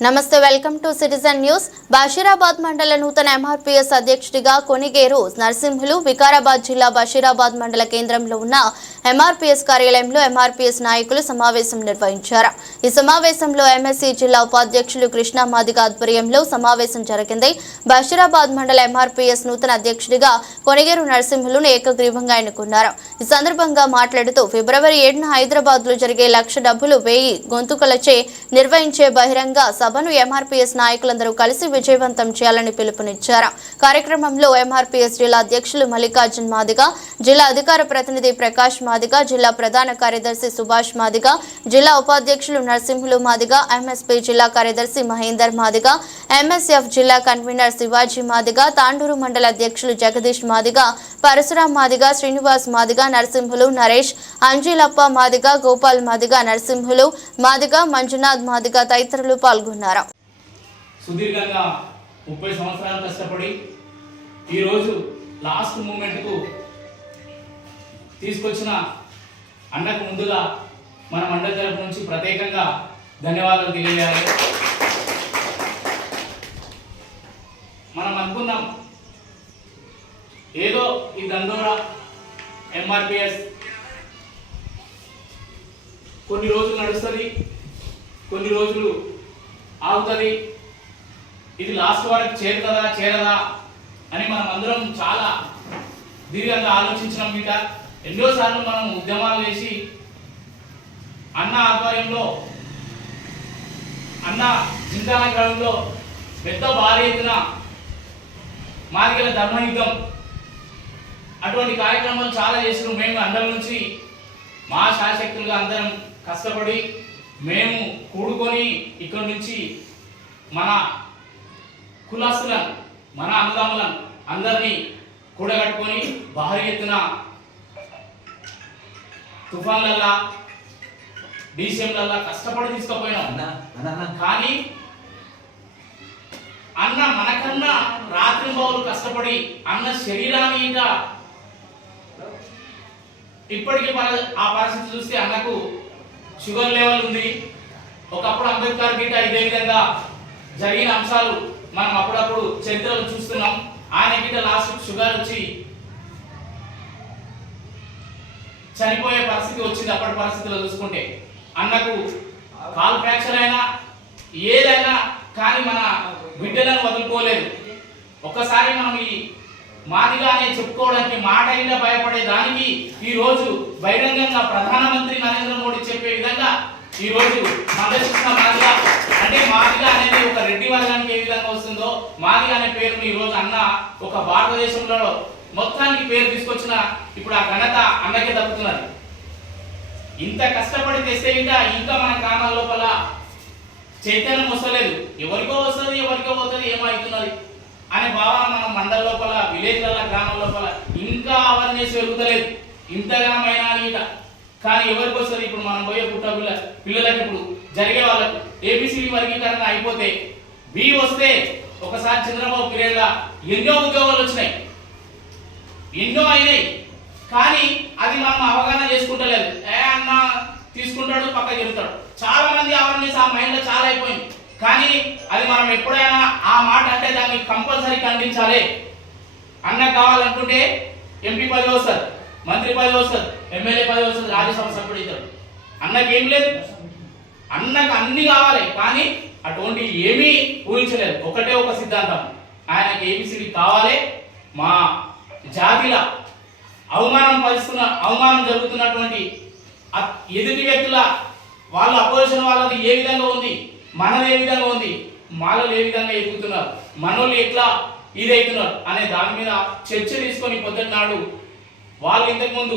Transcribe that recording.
నమస్తే welcome to citizen news. Basheerabad మండల నూతన ఎంఆర్పీఎస్ అధ్యక్షుడిగా కొనిగేరు నరసింహులు వికారాబాద్ జిల్లా బషీరాబాద్ మండల కేంద్రంలో ఉన్న ఎంఆర్పీఎస్ కార్యాలయంలో ఎంఆర్పీఎస్ నాయకులు సమావేశం నిర్వహించారు। ఈ సమావేశంలో ఎంఎస్సీ జిల్లా ఉపాధ్యక్షులు కృష్ణ మాదిగ ఆధ్వర్యంలో సమావేశం జరిగింది। బషీరాబాద్ మండల ఎంఆర్పీఎస్ నూతన అధ్యక్షుడిగా కొనిగేరు నరసింహులను ఏకగ్రీవంగా ఎన్నుకున్నారు। ఈ సందర్భంగా మాట్లాడుతూ ఫిబ్రవరి 7న హైదరాబాద్ లో జరిగే లక్ష డబ్బులు వేయి గొంతుకలచే నిర్వహించే బహిరంగ సభను ఎంఆర్పీఎస్ నాయకులందరూ కలిసి విజయవంతం చేయాలని పిలుపునిచ్చారు। కార్యక్రమంలో ఎంఆర్పీఎస్ జిల్లా అధ్యక్షులు మల్లికార్జున్ మాదిగ, జిల్లా అధికార ప్రతినిధి ప్రకాష్ మాదిగ, జిల్లా ప్రధాన కార్యదర్శి సుభాష్ మాదిగ, జిల్లా ఉపాధ్యక్షులు నరసింహులు మాదిగ, ఎంఎస్పీ జిల్లా కార్యదర్శి మహేందర్ మాదిగ, ఎంఎస్ఎఫ్ జిల్లా కన్వీనర్ శివాజీ మాదిగ, తాండూరు మండల అధ్యక్షులు జగదీష్ మాదిగ, పరశురాం మాదిగ, శ్రీనివాస్ మాదిగ, నరసింహులు నరేష్, అంజిలప్ప మాదిగ, గోపాల్ మాదిగ, నరసింహులు మాదిగ, మంజునాథ్ మాదిగ తదితరులు పాల్గొన్నారు। సుదీర్ఘంగా 30 సంవత్సరాలు కష్టపడి ఈ రోజు లాస్ట్ మూమెంట్ కు తీసుకొచ్చిన అన్నకు ముందుగా మన మండలి తరపు నుంచి ప్రత్యేకంగా ధన్యవాదాలు తెలియజేయాలి। మనం అనుకున్నాం ఏదో ఈ దండోరా ఎంఆర్పీఎస్ కొన్ని రోజులు నడుస్తుంది, కొన్ని రోజులు ఆగుతుంది, ఇది లాస్ట్ వరకు చేరుతుందా చేరదా అని మనం అందరం చాలా దీర్ఘంగా ఆలోచించడం మీద ఎన్నోసార్లు మనం ఉద్యమాలు వేసి అన్న ఆధ్వర్యంలో అన్న చింతన గ్రామంలో పెద్ద భారీ ఎత్తున మాదిగల ధర్మయుద్ధం అటువంటి కార్యక్రమాలు చాలా చేసిన మేము అందరి నుంచి మా శాశక్తులుగా అందరం కష్టపడి మేము కూడుకొని ఇక్కడి నుంచి మన కులస్తులను మన అన్నదమ్ములను అందరినీ కూడగట్టుకొని భారీ ఎత్తున తుఫాన్లల్లా డీసీఎంలల్లా కష్టపడి తీసుకుపోయినాం। కానీ అన్న మనకన్నా రాత్రి బావులు కష్టపడి అన్న శరీరాన్ని ఇంకా ఇప్పటికీ ఆ పరిస్థితి చూస్తే అన్నకు షుగర్ లెవెల్ ఉంది। ఒకప్పుడు అంబేద్కర్ గిట్ట ఇదే విధంగా జరిగిన అంశాలు మనం అప్పుడప్పుడు చరిత్రలు చూస్తున్నాం। ఆయన గిట్ట లాస్ట్ షుగర్ వచ్చి చనిపోయే పరిస్థితి వచ్చింది। అప్పటి పరిస్థితిలో చూసుకుంటే అన్నకు కాల్ ఫ్రాక్చర్ అయినా ఏదైనా కానీ మన బిడ్డలను వదులుకోలేదు। ఒక్కసారి మనం ఈ మాదిగానే చెప్పుకోవడానికి మాట అయినా భయపడే దానికి ఈ రోజు బహిరంగంగా ప్రధానమంత్రి నరేంద్ర మోడీ చెప్పే విధంగా ఈ రోజు మందశిక్షణ మాదిగ అంటే మాదిగ అనేది ఒక రెడ్డి వర్గానికి ఏ విధంగా వస్తుందో మాదిగ అనే పేరుని ఈ రోజు అన్న ఒక భారతదేశంలో మొత్తానికి పేరు తీసుకొచ్చిన ఇప్పుడు ఆ ఘనత అన్నకే దక్కుతున్నది। ఇంత కష్టపడి తెస్తే ఇంకా మన గ్రామాల లోపల చైతన్యం వస్తలేదు, ఎవరికో వస్తుంది ఎవరికో పోతుంది ఏమవుతున్నది అనే భావన మన మండల లోపల విలేజ్ల గ్రామాల లోపల ఇంకా అవేర్నెస్ పెరుగుతలేదు ఇంతగానమైనా ఇక కానీ ఎవరికి వస్తుంది? ఇప్పుడు మనం పోయే పుట్ట పిల్లలకి ఇప్పుడు జరిగే వాళ్ళకు ఏబిసిడి వర్గీకరణ అయిపోతే బి వస్తే ఒకసారి చంద్రబాబు పీరియడ్లా ఎన్నో ఉద్యోగాలు వచ్చినాయి, ఎన్నో అయినాయి, కానీ అది మనం అవగాహన చేసుకుంటలేదు। అన్న తీసుకుంటాడు పక్కకి వెళ్తాడు, చాలా మంది అవేర్నెస్ ఆ మైండ్ లో చాలా అయిపోయింది। కానీ అది మనం ఎప్పుడైనా ఆ మాట అంటే దాన్ని కంపల్సరీ ఖండించాలి। అన్న కావాలనుకుంటే ఎంపీ పదవి వస్తుంది, మంత్రి పదవి వస్తుంది, ఎమ్మెల్యే పదవి వస్తుంది, రాజ్యసభ సభ్యుడు ఇస్తాడు। అన్నకి ఏం లేదు, అన్నకు అన్ని కావాలి కానీ అటువంటి ఏమీ ఊహించలేదు। ఒకటే ఒక సిద్ధాంతం, ఆయనకి ఏబిసిడి కావాలి। మా జాతిలో అవమానం జరుగుతున్నటువంటి ఎదుటి వ్యక్తుల వాళ్ళ అపోజిషన్ వాళ్ళది ఏ విధంగా ఉంది, మనది ఏ విధంగా ఉంది, మాలలు ఏ విధంగా ఎదుగుతున్నారు, మనోళ్ళు ఎట్లా ఇదవుతున్నారు అనే దాని మీద చర్చ తీసుకొని పొద్దున్నాడు వాళ్ళు ఇంతకు ముందు